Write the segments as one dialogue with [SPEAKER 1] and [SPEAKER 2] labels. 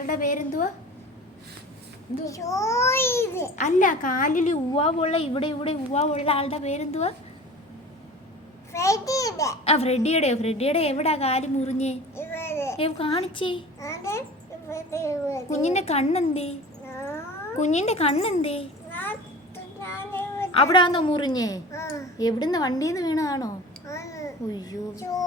[SPEAKER 1] ആളുടെ പേരെന്തുവാ? അല്ല, കാലിൽ ഉവ്വാവുള്ള ഇവിടെ ഇവിടെ ഉവ്വാവുള്ള ആളുടെ പേരെന്തുവാ? ആ ഫ്രെഡിയുടെ എവിടാ കാല് മുറിഞ്ഞേ? കാണിച്ചേ. കുഞ്ഞിന്റെ കണ്ണെന്തേ? അവിടെ ആണോ മുറിഞ്ഞേ? എവിടുന്ന് വണ്ടിന്ന് വീണാണോ? അയ്യോ,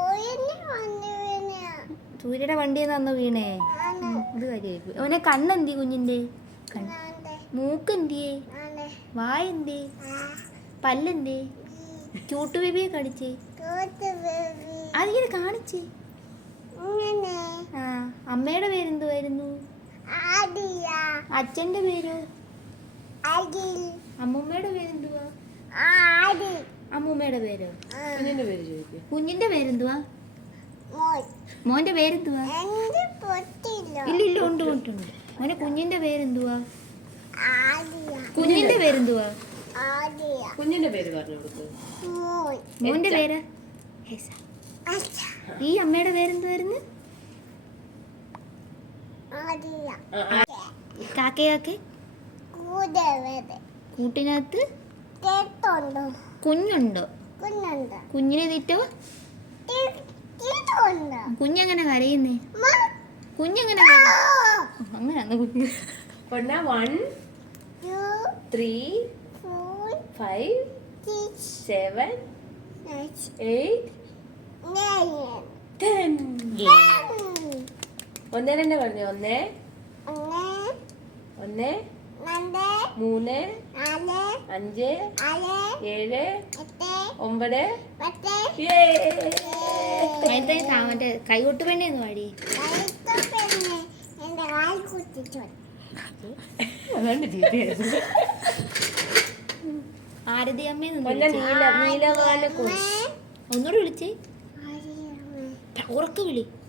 [SPEAKER 1] സൂര്യയുടെ വണ്ടിന്ന് വീണേ? അത് കാര്യമായി. അവനെ കണ്ണെന്തി? കുഞ്ഞിന്റെ മൂക്കെന്തിയേ? വായെന്തേ? പല്ലെന്തേ? ചൂട്ടു ബേബിയെ കടിച്ചേ? അതിങ്ങനെ കാണിച്ചേ. ആ, അമ്മയുടെ പേരെന്തുവായിരുന്നു? അച്ഛന്റെ പേര്? അമ്മൂമ്മയുടെ പേരെന്തുവാ? അമ്മൂമ്മയുടെ പേരോ? കുഞ്ഞിന്റെ പേരെന്തുവാ? മോന്റെ പേരെന്തുവാ? ഇല്ല ഉണ്ട്. മോനെ കുഞ്ഞിന്റെ പേരെന്തുവാ? കുഞ്ഞിന്റെ പേരെന്തുവാ?
[SPEAKER 2] കുഞ്ഞിന്റെ പേര് പറഞ്ഞു കൊടുത്തു.
[SPEAKER 1] മോന്റെ പേര്? ഈ അമ്മയുടെ പേരെന്തുവായിരുന്നു? കാക്കയാക്കെ കൂട്ടിനകത്ത് കുഞ്ഞുണ്ടോ? കുഞ്ഞിനെ തീറ്റോ? കുഞ്ഞെങ്ങനെ കരയുന്നേ? കുഞ്ഞെങ്ങനെ അങ്ങനെയാന്ന് കുഞ്ഞ്.
[SPEAKER 2] 1 3 5 7 8 10. 1 2 പറഞ്ഞു. 1 1 3 5 7 9.
[SPEAKER 1] മറ്റേ കൈകൊട്ട് പെണ്ണേന്ന് പാടി. ആരതി അമ്മേന്ന് ഒന്നുകൂടി വിളിച്ചേ. ഉറക്ക വിളി.